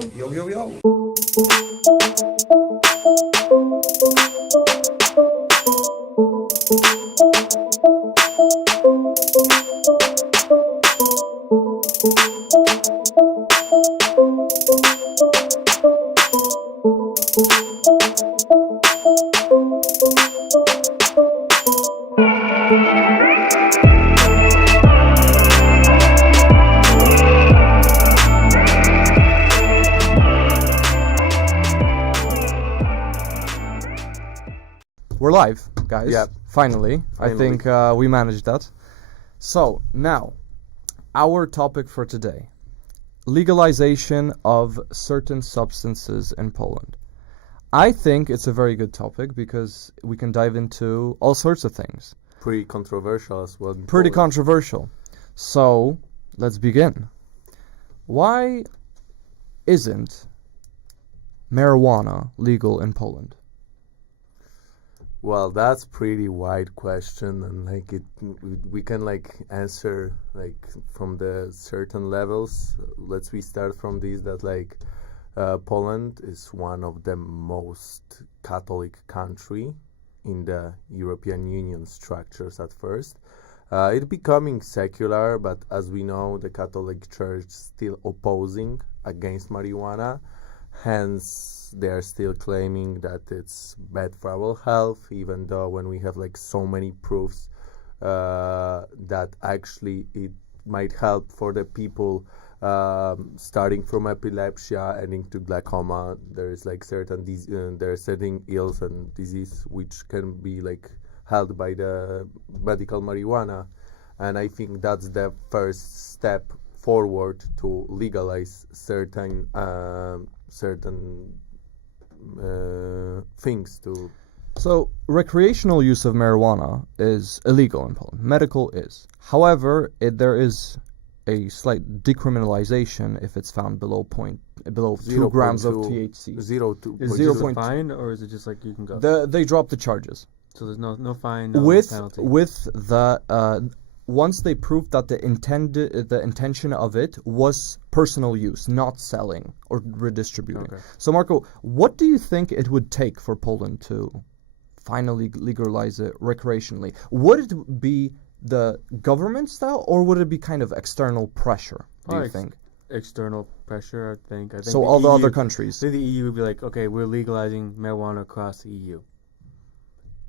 Yo, yo, yo. We're live, guys. Yeah. Finally. I Finally. think we managed that. So, now, our topic for today. Legalization of certain substances in Poland. I think it's a very good topic because we can dive into all sorts of things. Pretty controversial as well. in Pretty Poland. controversial. So, let's begin. Why isn't marijuana legal in Poland? Well, that's pretty wide question, and we can answer from the certain levels. We start from this that Poland is one of the most Catholic country in the European Union structures at first. It becoming secular, but as we know, the Catholic Church still opposing against marijuana. Hence, they are still claiming that it's bad for our health, even though when we have so many proofs that actually it might help for the people starting from epilepsy, ending to glaucoma. There is there are certain ills and disease which can be held by the medical marijuana, and I think that's the first step forward to legalize certain things to. So, recreational use of marijuana is illegal in Poland. Medical is. However, there is a slight decriminalization if it's found below 2 grams of THC. Is Zero it point- a fine, or is it just you can go? They dropped the charges. So there's no fine, no with penalty. the once they proved that the intention of it was personal use, not selling or redistributing. Okay. So Marco, what do you think it would take for Poland to finally legalize it recreationally? Would it be the government style, or would it be kind of external pressure, do you think? External pressure, I think. So all the EU other countries. I think the EU would be like, okay, we're legalizing marijuana across the EU,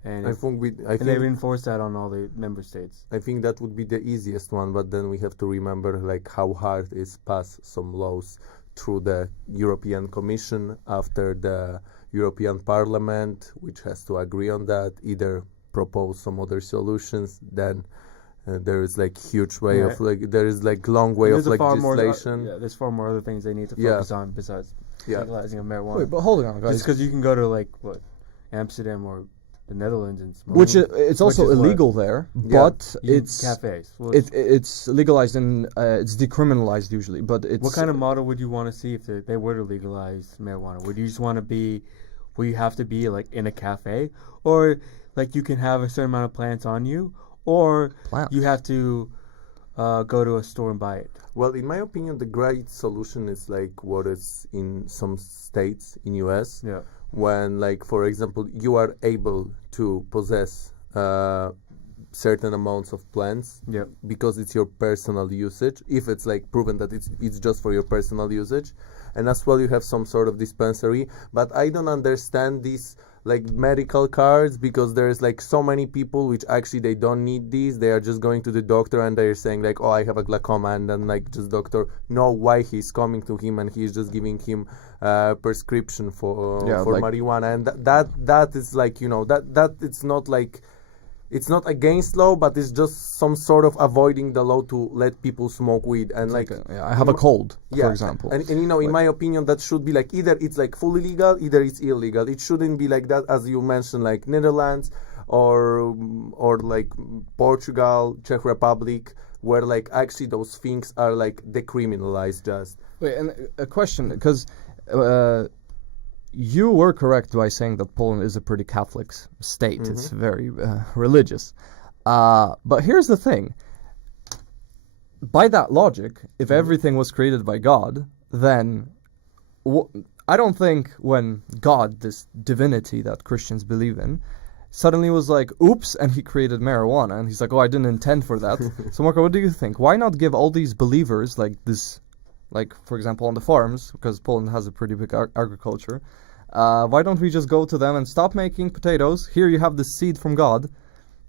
and they reinforce that on all the member states. I think that would be the easiest one, but then we have to remember how hard it is pass some laws through the European Commission after the European Parliament, which has to agree on that, either propose some other solutions. Then there is huge way of there is long way of legislation. There's far more other things they need to focus on besides legalizing of marijuana. Wait, but hold on, guys. Just because you can go to Amsterdam or the Netherlands and smoke. Which it's also Which is illegal there, but it's cafes. it's legalized and it's decriminalized usually. But it's What kind of model would you want to see if they were to legalize marijuana? Would you just want to be where you have to be in a cafe, or you can have a certain amount of plants on you, or Plants. you have to go to a store and buy it? Well, in my opinion, the great solution is what is in some states in US. Yeah. When for example, you are able to possess certain amounts of plants Yeah. because it's your personal usage, if it's proven that it's just for your personal usage, and as well you have some sort of dispensary. But I don't understand these medical cards, because there's so many people which actually they don't need these. They are just going to the doctor and they're saying oh, I have a glaucoma, and then just doctor know why he's coming to him, and he's just giving him prescription for marijuana, and that is that it's not it's not against law, but it's just some sort of avoiding the law to let people smoke weed. And I have a cold, for example. And in my opinion, that should be either it's fully legal, either it's illegal. It shouldn't be like that, as you mentioned, Netherlands or Portugal, Czech Republic, where actually those things are decriminalized just. Wait, and a question, because you were correct by saying that Poland is a pretty Catholic state. Mm-hmm. It's very religious. But here's the thing. By that logic, if everything was created by God, then I don't think when God, this divinity that Christians believe in, suddenly was like, oops, and he created marijuana, and he's like, oh, I didn't intend for that. So Marco, what do you think? Why not give all these believers, like this, like, for example, on the farms, because Poland has a pretty big agriculture, why don't we just go to them and stop making potatoes? Here you have the seed from God.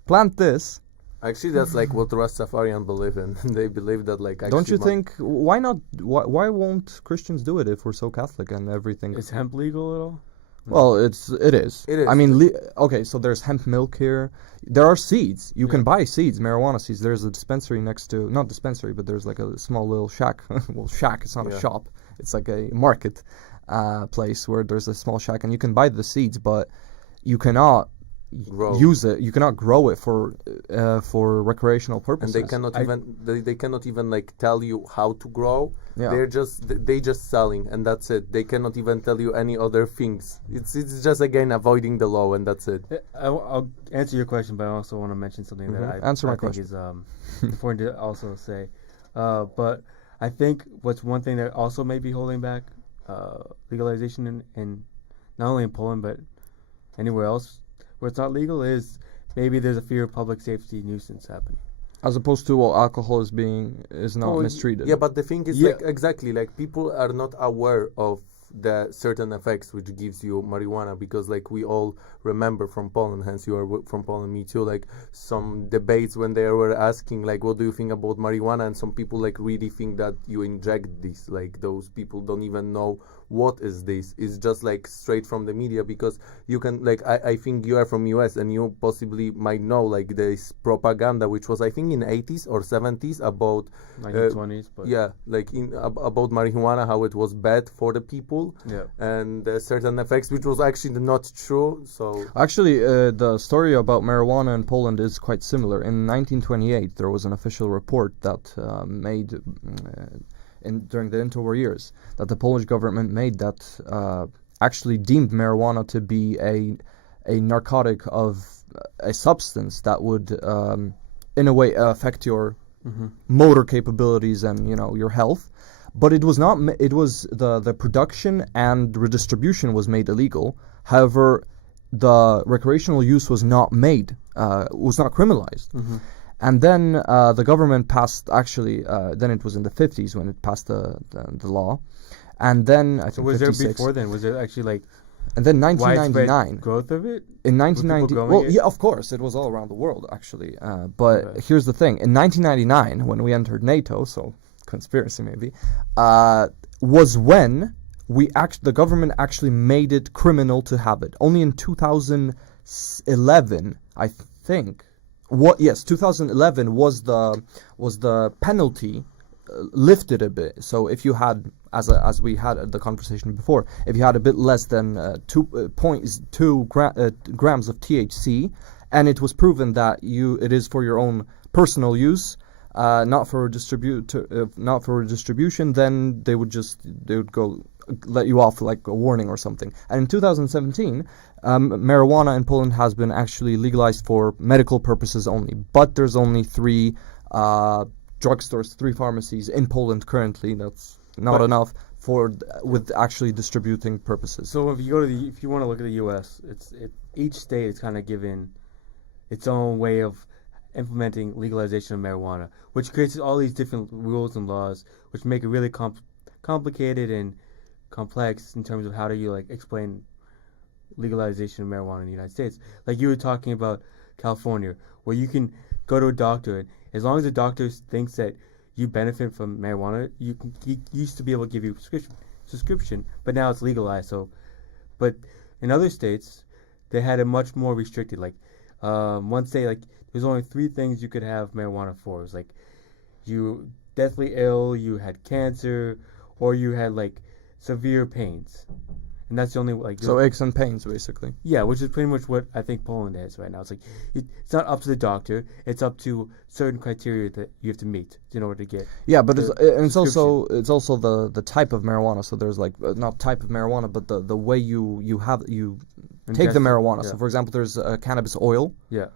Plant this. Actually, that's like what Rastafarian believe in. They believe that like. Don't you think? Why not? Why won't Christians do it if we're so Catholic and everything? Is hemp legal at all? Well, it is. It is. I mean, okay, so there's hemp milk here. There are seeds. You can buy seeds, marijuana seeds. There's a dispensary next to, not dispensary, but there's like a small little shack. Well, shack. It's not a shop. It's like a market place where there's a small shack, and you can buy the seeds, but you cannot use it. You cannot grow it for recreational purposes. And they cannot they cannot even like tell you how to grow. Yeah. They just selling, and that's it. They cannot even tell you any other things. It's just again avoiding the law, and that's it. I'll answer your question, but I also want to mention something that I think is important to also say. But I think what's one thing that also may be holding back legalization in not only in Poland but anywhere else where it's not legal is maybe there's a fear of public safety nuisance happening. As opposed to alcohol is not mistreated. Yeah, but the thing is like exactly like people are not aware of the certain effects which gives you marijuana, because like we all remember from Poland, hence you are from Poland, me too, like some debates when they were asking like what do you think about marijuana, and some people like really think that you inject this, like those people don't even know what is this. It's just like straight from the media, because you can like I think you are from US and you possibly might know like this propaganda which was I think in 80s or 70s about 1920s, but yeah, like about marijuana, how it was bad for the people, and certain effects which was actually not true. So actually the story about marijuana in Poland is quite similar. In 1928 there was an official report that made during the interwar years that the Polish government made that actually deemed marijuana to be a narcotic of a substance that would in a way affect your motor capabilities and your health. But it was not. It was the production and redistribution was made illegal. However, the recreational use was not criminalized. And then the government passed. Actually, then it was in the 50s when it passed the law, and then I think. So was 56, there before then? Was there actually like? And then 1999 widespread growth of it? In 1990, well, yeah, of course, it was all around the world actually. But here's the thing: in 1999, when we entered NATO, so conspiracy maybe, was when the government actually made it criminal to have it. Only in 2011, I think. 2011 was the penalty lifted a bit. So if you had, as we had the conversation before, if you had a bit less than 2.2 grams of THC, and it was proven that it is for your own personal use, not for distribution, then they would go let you off like a warning or something. And in 2017, marijuana in Poland has been actually legalized for medical purposes only. But there's only 3 drugstores, 3 pharmacies in Poland currently. That's not enough with actually distributing purposes. So if you want to look at the U.S., each state is kind of given its own way of implementing legalization of marijuana, which creates all these different rules and laws, which make it really complicated and complex in terms of how do you like explain legalization of marijuana in the United States. Like you were talking about California, where you can go to a doctor, and as long as the doctor thinks that you benefit from marijuana, he used to be able to give you a prescription, but now it's legalized. So, but in other states, they had it much more restricted. Like one state, like there's only 3 things you could have marijuana for. It was like you deathly ill, you had cancer, or you had like severe pains, and that's the only like. So aches and pains, basically. Yeah, which is pretty much what I think Poland is right now. It's like it's not up to the doctor; it's up to certain criteria that you have to meet in order to get. Yeah, but it's also the type of marijuana. So there's like not type of marijuana, but the way you take the Ingest it, marijuana. yeah. So, for example, there's cannabis oil. Yeah.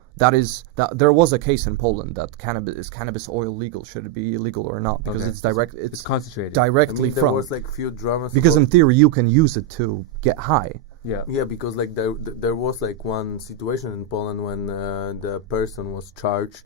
There was a case in Poland that cannabis oil legal? Should it be illegal or not? Because Okay. it's concentrated. directly there from. was like few dramas Because in about- theory you can use it to get high. Yeah. Yeah, because like there was like one situation in Poland when the person was charged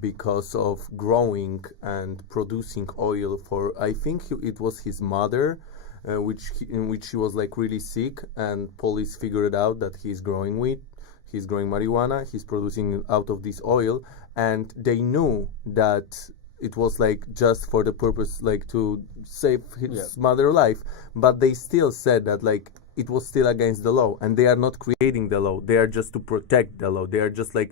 because of growing and producing oil for, I think it was his mother, in which she was like really sick, and police figured out that he's growing weed, he's growing marijuana, he's producing out of this oil, and they knew that it was like just for the purpose like to save his mother life, but they still said that like it was still against the law, and they are not creating the law, they are just to protect the law, they are just to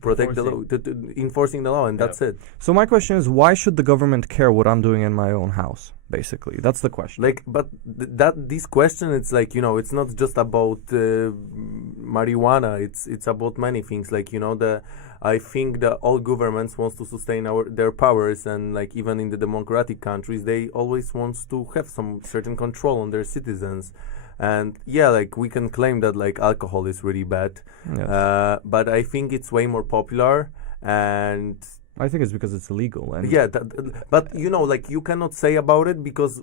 protect the law, to enforcing the law, and that's it. So my question is, why should the government care what I'm doing in my own house? Basically, that's the question. Like, but this question, it's like, you know, it's not just about marijuana, it's about many things, like, you know, I think that all governments wants to sustain their powers, and like even in the democratic countries they always wants to have some certain control on their citizens. And yeah, like we can claim that like alcohol is really bad, Yes. but I think it's way more popular, and I think it's because it's illegal. And yeah, but you know, like you cannot say about it because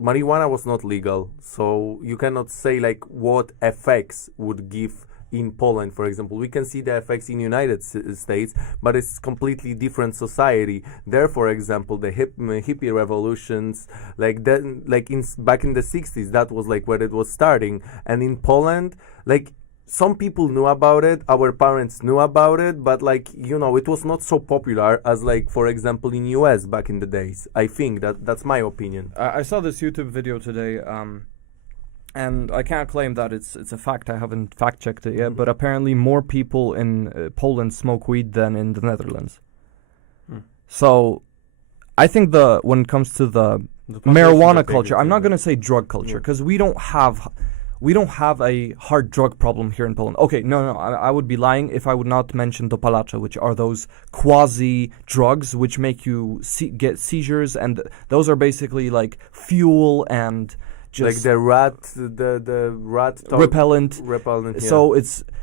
marijuana was not legal, so you cannot say like what effects would give in Poland, for example. We can see the effects in United States, but it's completely different society. There, for example, the hippie revolutions, like that, like back in the 60s, that was like where it was starting. And in Poland, like some people knew about it, our parents knew about it, but like, you know, it was not so popular as like, for example, in US back in the days. I think that's my opinion. I saw this YouTube video today, and I can't claim that it's a fact. I haven't fact checked it yet, but apparently more people in Poland smoke weed than in the Netherlands. So, I think when it comes to the marijuana culture, I'm not going to say drug culture because we don't have a hard drug problem here in Poland. Okay, no, I would be lying if I would not mention dopalacze, which are those quasi drugs which make you get seizures, and those are basically like fuel and just like the rat repellent. Yeah.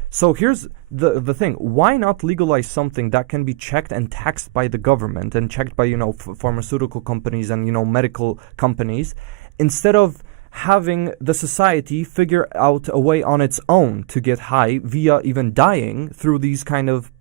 So here's the thing: why not legalize something that can be checked and taxed by the government and checked by pharmaceutical companies and medical companies, instead of having the society figure out a way on its own to get high via even dying through these kind of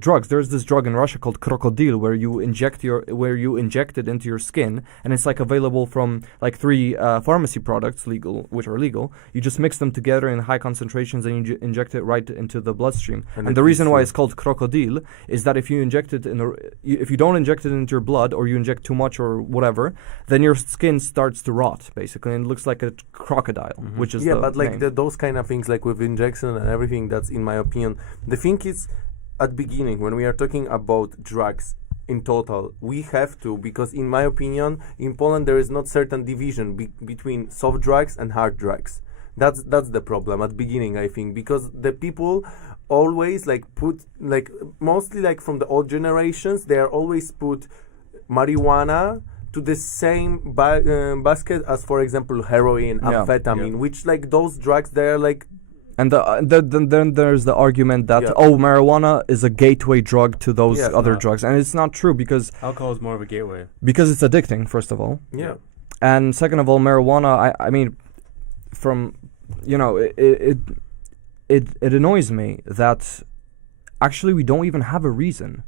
drugs. There's this drug in Russia called crocodile where you inject it into your skin, and it's like available from like 3 pharmacy products which are legal. You just mix them together in high concentrations and you inject it right into the bloodstream. And the reason why it's called crocodile is that if you don't inject it into your blood, or you inject too much or whatever, then your skin starts to rot basically, and it looks like a crocodile, which is but like name. those kind of things, like with injection and everything, that's in my opinion. The thing is, at beginning, when we are talking about drugs in total, we have to, because in my opinion, in Poland there is not certain division between soft drugs and hard drugs. That's the problem at beginning, I think, because the people always like put, like mostly like from the old generations, they are always put marijuana to the same basket as, for example, heroin, amphetamine, which like those drugs, they are like. And then there's the argument that marijuana is a gateway drug to those other drugs, and it's not true, because alcohol is more of a gateway. Because it's addicting, first of all. Yeah. And second of all, marijuana, I mean, from it annoys me that actually we don't even have a reason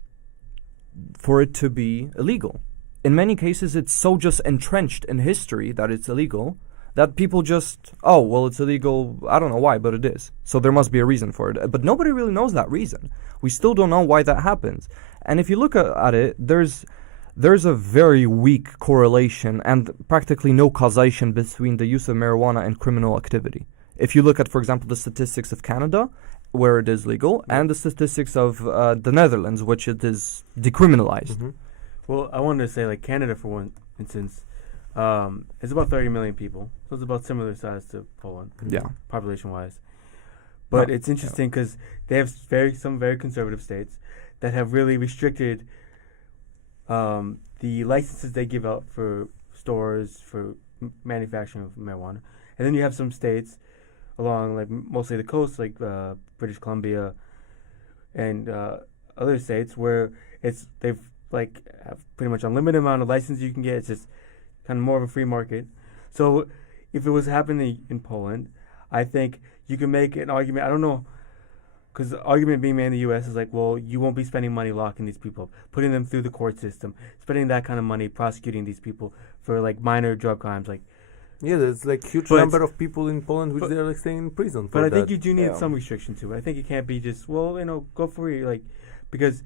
for it to be illegal. In many cases, it's so just entrenched in history that it's illegal, that people just, it's illegal, I don't know why, but it is. So there must be a reason for it. But nobody really knows that reason. We still don't know why that happens. And if you look at it, there's a very weak correlation and practically no causation between the use of marijuana and criminal activity. If you look at, for example, the statistics of Canada, where it is legal, and the statistics of the Netherlands, which it is decriminalized. Mm-hmm. Well, I wanted to say, like, Canada, for one instance, it's about 30 million people, so it's about similar size to Poland, population-wise. But it's interesting because they have some very conservative states that have really restricted the licenses they give out for stores for manufacturing of marijuana, and then you have some states along like mostly the coast, like British Columbia and other states, where they've like have pretty much unlimited amount of licenses you can get. It's just kind of more of a free market. So if it was happening in Poland, I think you can make an argument. I don't know, because the argument being made in the U.S. is like, well, you won't be spending money locking these people up, putting them through the court system, spending that kind of money prosecuting these people for like minor drug crimes. Like, Yeah, there's like huge number of people in Poland which they're like staying in prison for but I that. think you do need Yeah. some restriction to it. I think it can't be just, well, go for it, like, because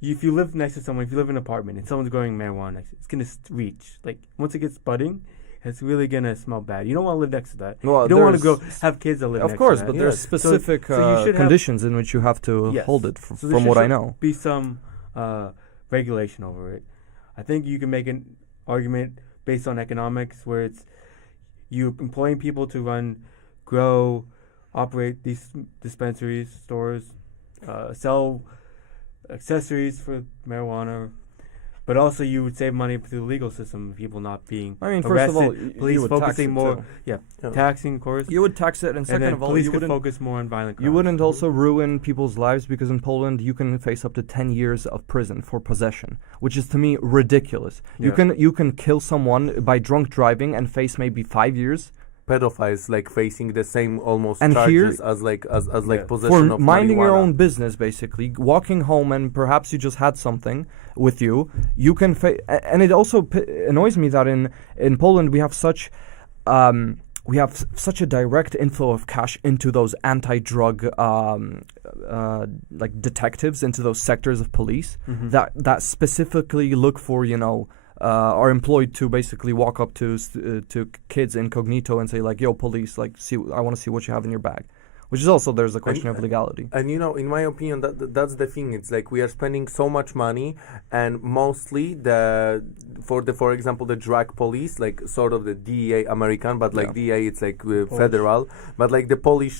if you live next to someone, if you live in an apartment and someone's growing marijuana next, it's gonna reach. Like once it gets budding, it's really gonna smell bad. You don't want to live next to that. Well, You don't want to go there's- have kids that live Of next course, to but that. there's Yes. specific So you should have- conditions in which you have to Yes. hold it, So there from what I should know. be some regulation over it. I think you can make an argument based on economics where it's you employing people to grow, operate these dispensaries, stores, sell accessories for marijuana, but also you would save money through the legal system, people not being I mean, first arrested, of all, police you would tax focusing it more, too. Yeah. taxing, of course, You would tax it, and second and then of all, police you could wouldn't focus more on violent crimes. You wouldn't also ruin people's lives, because in Poland you can face up to 10 years of prison for possession, which is to me ridiculous. Yeah. You can kill someone by drunk driving and face maybe 5 years Pedophiles like facing the same almost And charges here- as like Yeah. possession for of minding your marijuana. own business, basically walking home and perhaps you just had something with you. You can and it also annoys me that in Poland we have such such a direct inflow of cash into those anti-drug like detectives, into those sectors of police Mhm. that specifically look for, are employed to basically walk up to kids incognito and say like, "Yo, police, like, I want to see what you have in your bag," which is also, there's a question of legality. And in my opinion, that's the thing. It's like we are spending so much money, and mostly for example, the drug police, like sort of the DEA American, but like Yeah. DEA, it's like federal, but like the Polish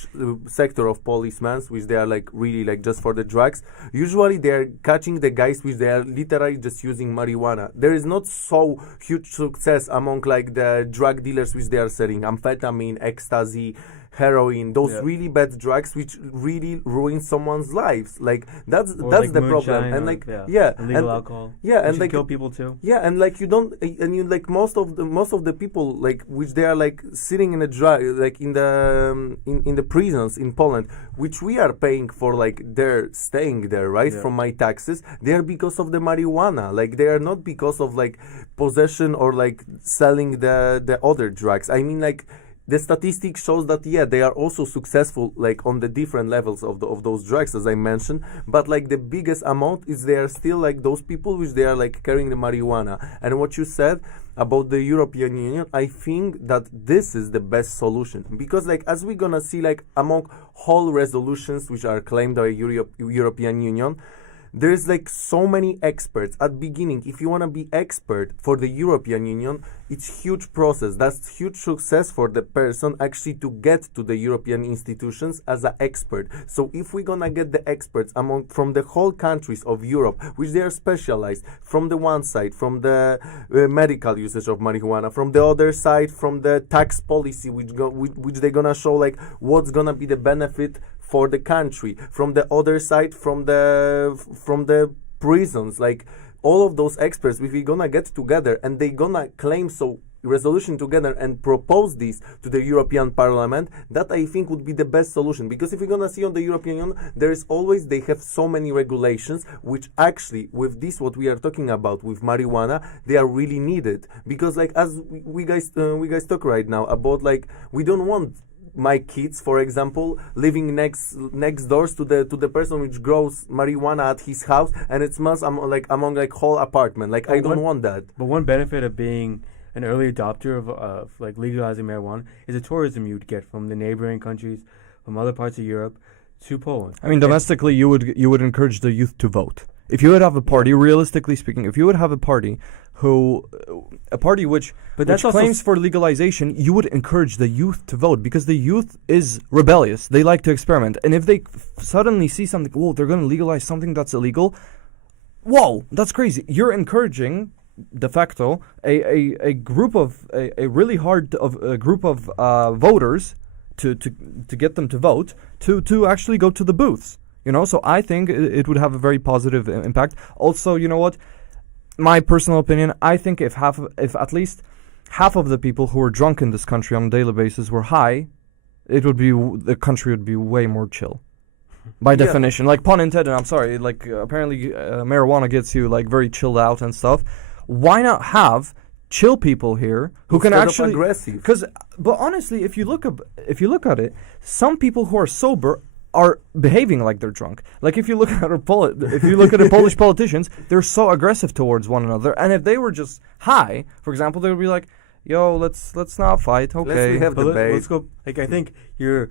sector of policemen, which they are like really like just for the drugs. Usually they are catching the guys which they are literally just using marijuana. There is not so huge success among like the drug dealers which they are selling amphetamine, ecstasy, heroin, those Yeah. really bad drugs which really ruin someone's lives. Like that's Or that's like the problem. moonshine And or, like illegal and alcohol. yeah, and Which like kill people too. yeah, and like you don't, and you like most of the people like which they are like sitting in a drug like in the prisons in Poland, which we are paying for, like they're staying there, right, Yeah. from my taxes. They are because of the marijuana. Like they are not because of like possession or like selling the other drugs. I mean, like the statistics shows that they are also successful like on the different levels of those drugs, as I mentioned, but like the biggest amount is they are still like those people which they are like carrying the marijuana. And what you said about the European Union, I think that this is the best solution, because like as we're gonna see like among whole resolutions which are claimed by European Union, there's like so many experts at beginning. If you want to be expert for the European Union, it's huge process. That's huge success for the person actually to get to the European institutions as an expert. So if we're gonna get the experts from the whole countries of Europe, which they are specialized, from the one side, from the medical usage of marijuana, from the other side, from the tax policy, which they're gonna show like what's gonna be the benefit for the country, from the other side, from the prisons, like all of those experts, if we're gonna get together and they gonna claim resolution together and propose this to the European Parliament, that I think would be the best solution. Because if we're gonna see on the European Union, they have so many regulations, which actually with this what we are talking about with marijuana, they are really needed. Because like as we guys talk right now about like we don't want my kids, for example, living next doors to the person which grows marijuana at his house, and it smells among whole apartment. Like I don't want that. But one benefit of being an early adopter of like legalizing marijuana is the tourism you'd get from the neighboring countries, from other parts of Europe to Poland. I mean, domestically, you would encourage the youth to vote. If you would have a party, realistically speaking, if you would have a party which claims for legalization, you would encourage the youth to vote, because the youth is rebellious. They like to experiment. And if they suddenly see something, whoa, they're going to legalize something that's illegal, whoa, that's crazy. You're encouraging, de facto, a group of voters to get them to vote to actually go to the booths. So I think it would have a very positive impact. Also, you know what? My personal opinion, I think if at least half of the people who are drunk in this country on a daily basis were high, the country would be way more chill. By definition, like pun intended. I'm sorry. Like apparently, marijuana gets you like very chilled out and stuff. Why not have chill people here who Instead can actually aggressive? But honestly, if you look at it, some people who are sober are behaving like they're drunk. Like if you look at the Polish politicians, they're so aggressive towards one another. And if they were just high, for example, they would be like, "Yo, let's not fight. Okay, let's go." Like I think you're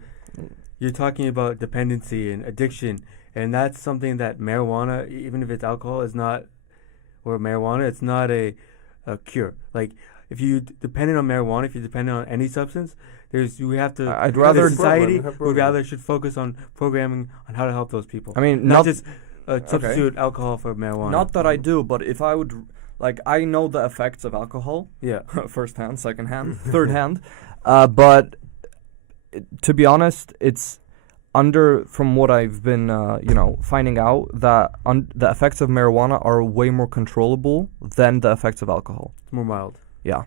talking about dependency and addiction, and that's something that marijuana, even if it's alcohol, is not, or marijuana, it's not a cure. Like if you dependent on marijuana, if you're dependent on any substance, society would rather should focus on programming on how to help those people. I mean, not just substitute alcohol for marijuana. Not that I do, but if I would, like, I know the effects of alcohol. Yeah. First hand, second hand, third hand. But to be honest, it's from what I've been, finding out that the effects of marijuana are way more controllable than the effects of alcohol. It's more mild. Yeah.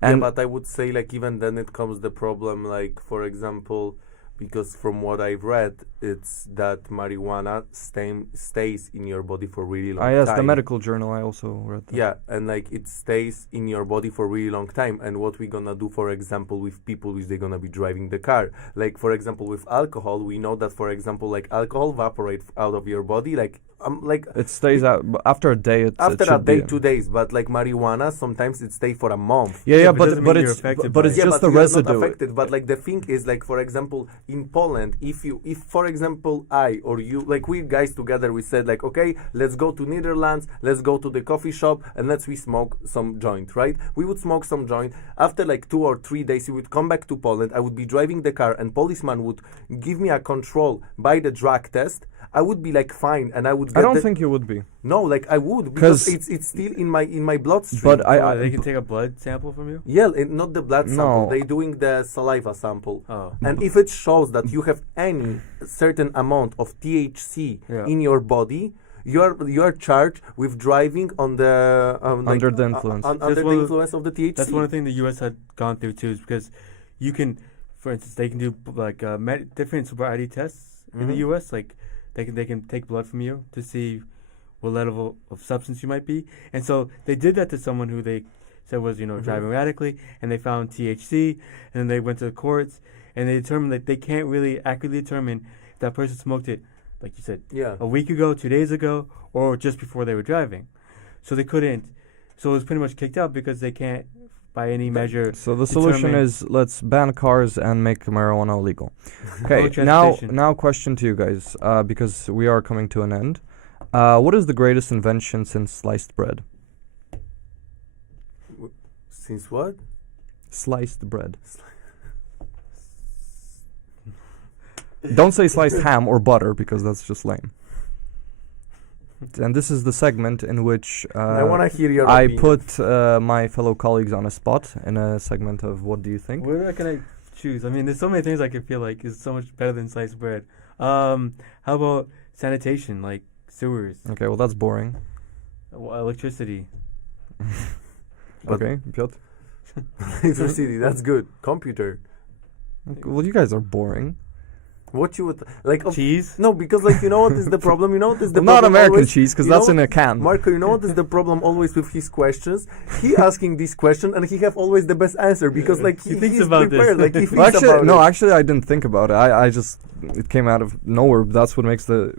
But I would say, like, even then it comes the problem, like, for example, because from what I've read, it's that marijuana stays in your body for really long time. Yes, the medical journal, I also read that. Yeah, and, like, it stays in your body for really long time. And what we're gonna do, for example, with people is they're gonna be driving the car. Like, for example, with alcohol, we know that, for example, like, alcohol evaporates out of your body, like, it stays out after a day. After a day, 2 days, but like marijuana, sometimes it stays for a month. But it's just the residue. Not affected. But like the thing is, like for example, in Poland, if for example I or you, like we guys together, we said like, okay, let's go to Netherlands, let's go to the coffee shop, and we smoke some joint, right? We would smoke some joint. After like 2 or 3 days, we would come back to Poland. I would be driving the car, and policeman would give me a control by the drug test. I would be like fine, and I would. I don't think you would be. No, like I would, because it's still in my bloodstream. But they can take a blood sample from you. Yeah, not the blood sample. No. They're doing the saliva sample. Oh. And if it shows that you have any certain amount of THC in your body, you are charged with driving on the under the influence. Under the influence of the THC. That's one thing the U.S. had gone through too, is because you can, for instance, they can do like different sobriety tests in the U.S. Like they can take blood from you to see what level of substance you might be, and so they did that to someone who they said was driving erratically, and they found THC, and then they went to the courts, and they determined that they can't really accurately determine if that person smoked it, like you said, a week ago, 2 days ago, or just before they were driving. So they couldn't. So it was pretty much kicked out because they can't, by any measure. So the solution is let's ban cars and make marijuana illegal. Okay, now question to you guys, because we are coming to an end. What is the greatest invention since sliced bread? Since what? Sliced bread. Don't say sliced ham or butter, because that's just lame. And this is the segment in which I want to hear your I opinion. put my fellow colleagues on a spot in a segment of what do you think? Where can I choose? I mean, there's so many things I could feel like is so much better than sliced bread. How about sanitation, like sewers? Okay, well that's boring. Electricity. Okay, Piotr. Electricity, that's good. Computer. Okay, well, you guys are boring. What you would like? Cheese? No, because like you know what is the problem? You know what is the Not problem American always? cheese, because You that's know in a can. Marco, you know what is the problem always with his questions? He asking this question and he have always the best answer because like He thinks he's about prepared. this. Like he thinks Well, actually, about no, it. actually, I didn't think about it. I just it came out of nowhere. That's what makes the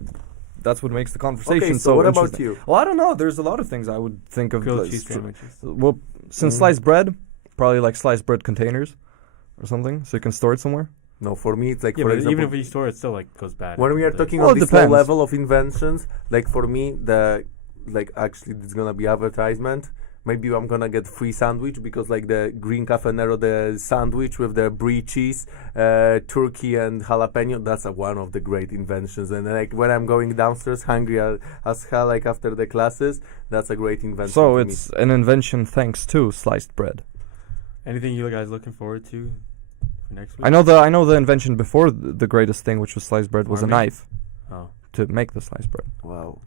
conversation Okay, so so what interesting. about you? Well, I don't know. There's a lot of things I would think of. Grilled cheese sandwiches. Well, since sliced bread, probably like sliced bread containers or something, so you can store it somewhere. No, for me it's like Yeah, for but example, even if you store it, still like goes bad. when we are talking Well, on it this low depends. level of inventions, like for me actually it's gonna be advertisement. Maybe I'm gonna get free sandwich because like the green cafe Nero, the sandwich with the brie cheese, turkey and jalapeno, that's one of the great inventions. And like when I'm going downstairs hungry as hell, like after the classes, that's a great invention. So to it's an invention thanks to sliced bread. Anything you guys looking forward to next week. I know the invention before the greatest thing, which was sliced bread, was a Farming? knife Oh. to make the sliced bread. Wow.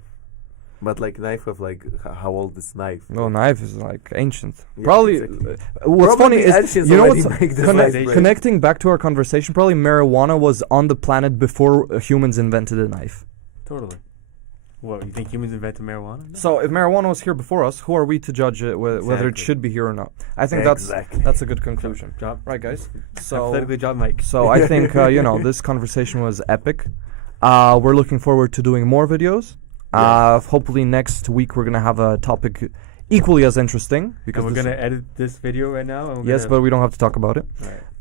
But like knife of like how old is knife? No, knife is like ancient. Yeah, Probably. exactly. What's Probably funny is ancients you know already what's make the conne- sliced bread. connecting back to our conversation. Probably marijuana was on the planet before humans invented a knife. Totally. What, you think humans invented marijuana? No. So if marijuana was here before us, who are we to judge it whether it Exactly. should be here or not? I think Exactly. that's a good conclusion. Drop. Right, guys. Hypothetically, drop mic. So I think this conversation was epic. We're looking forward to doing more videos. Hopefully next week we're gonna have a topic equally as interesting because And we're gonna edit this video right now. And yes, but we don't have to talk about it.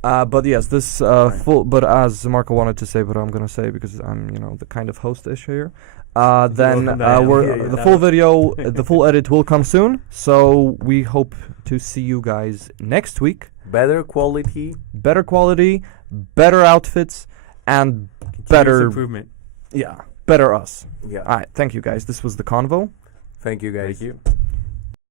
Right. But yes, this full. But as Marco wanted to say, but I'm gonna say because I'm the kind of host-ish here. Then the full video, the full edit will come soon. So we hope to see you guys next week. Better quality. Better quality, better outfits, and Continuous better improvement. Yeah, better us. Yeah. All right, thank you guys. This was the Convo. Thank you guys. Thank you.